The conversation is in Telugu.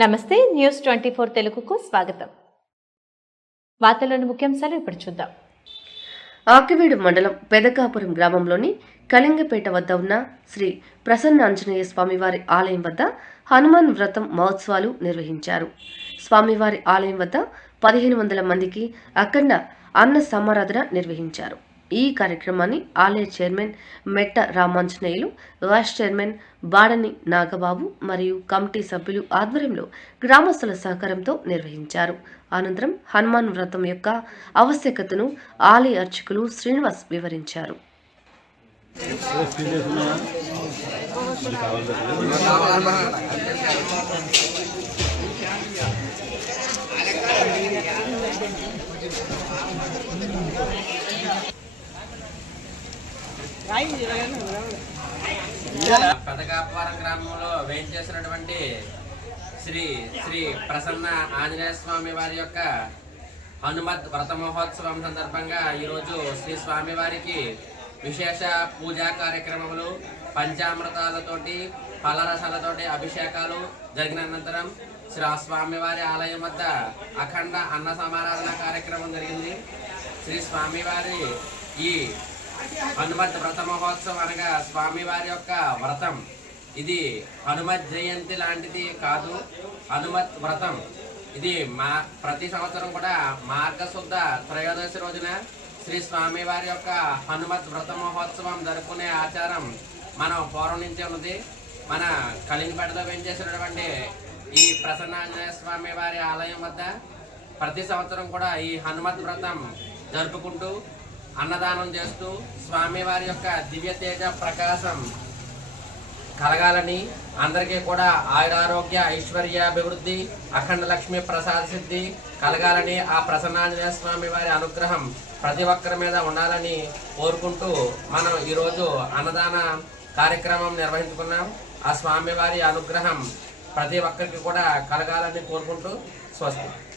నమస్తే న్యూస్ 24 తెలుగుకు స్వాగతం. వార్తల్లోని ముఖ్యాంశాలు ఇప్పుడు చూద్దాం. ఆకివీడు మండలం పెదకాపురం గ్రామంలోని కళింగపేట వద్ద ఉన్న శ్రీ ప్రసన్న ఆంజనేయ స్వామివారి ఆలయం వద్ద హనుమాన్ వ్రతం మహోత్సవాలు నిర్వహించారు. స్వామివారి ఆలయం వద్ద 1500 మందికి అఖండ అన్న సమారాధన నిర్వహించారు. ఈ కార్యక్రమాన్ని ఆలయ చైర్మన్ మెట్ట రామాంజనేయులు, వైస్ చైర్మన్ బాడని నాగబాబు మరియు కమిటీ సభ్యులు ఆధ్వర్యంలో గ్రామస్తుల సహకారంతో నిర్వహించారు. అనంతరం హనుమాన్ వ్రతం యొక్క ఆవశ్యకతను ఆలయ అర్చకులు శ్రీనివాస్ వివరించారు. పెదకాపురం గ్రామంలో వేయించేసినటువంటి శ్రీ శ్రీ ప్రసన్న ఆంజనేయ స్వామి వారి యొక్క హనుమత్ వ్రత మహోత్సవం సందర్భంగా ఈరోజు శ్రీ స్వామి వారికి విశేష పూజా కార్యక్రమములు, పంచామృతాలతోటి ఫలరసాలతోటి అభిషేకాలు జరిగిన అనంతరం శ్రీ స్వామివారి ఆలయం వద్ద అఖండ అన్న సమారాధన కార్యక్రమం జరిగింది. శ్రీ స్వామివారి ఈ హనుమత్ వ్రత మహోత్సవం అనగా స్వామివారి యొక్క వ్రతం ఇది హనుమత్ జయంతి లాంటిది కాదు. హనుమత్ వ్రతం ఇది ప్రతి సంవత్సరం కూడా మార్గశుద్ధ త్రయోదశి రోజున శ్రీ స్వామివారి యొక్క హనుమత్ వ్రత మహోత్సవం జరుపుకునే ఆచారం మనం పూర్వం నుంచే ఉన్నది. మన కళింగపేటలో వేయించేసినటువంటి ఈ ప్రసన్నాంజనేయ స్వామి వారి ఆలయం వద్ద ప్రతి సంవత్సరం కూడా ఈ హనుమత్ వ్రతం జరుపుకుంటూ అన్నదానం చేస్తూ స్వామివారి యొక్క దివ్య తేజ ప్రకాశం కలగాలని, అందరికీ కూడా ఆయురారోగ్య ఐశ్వర్యాభివృద్ధి అఖండ లక్ష్మి ప్రసాద సిద్ధి కలగాలని, ఆ ప్రసన్నాంజనేయ స్వామి వారి అనుగ్రహం ప్రతి ఒక్కరి మీద ఉండాలని కోరుకుంటూ మనం ఈరోజు అన్నదాన కార్యక్రమం నిర్వహించుకున్నాం. ఆ స్వామివారి అనుగ్రహం ప్రతి ఒక్కరికి కూడా కలగాలని కోరుకుంటూ స్వస్తి.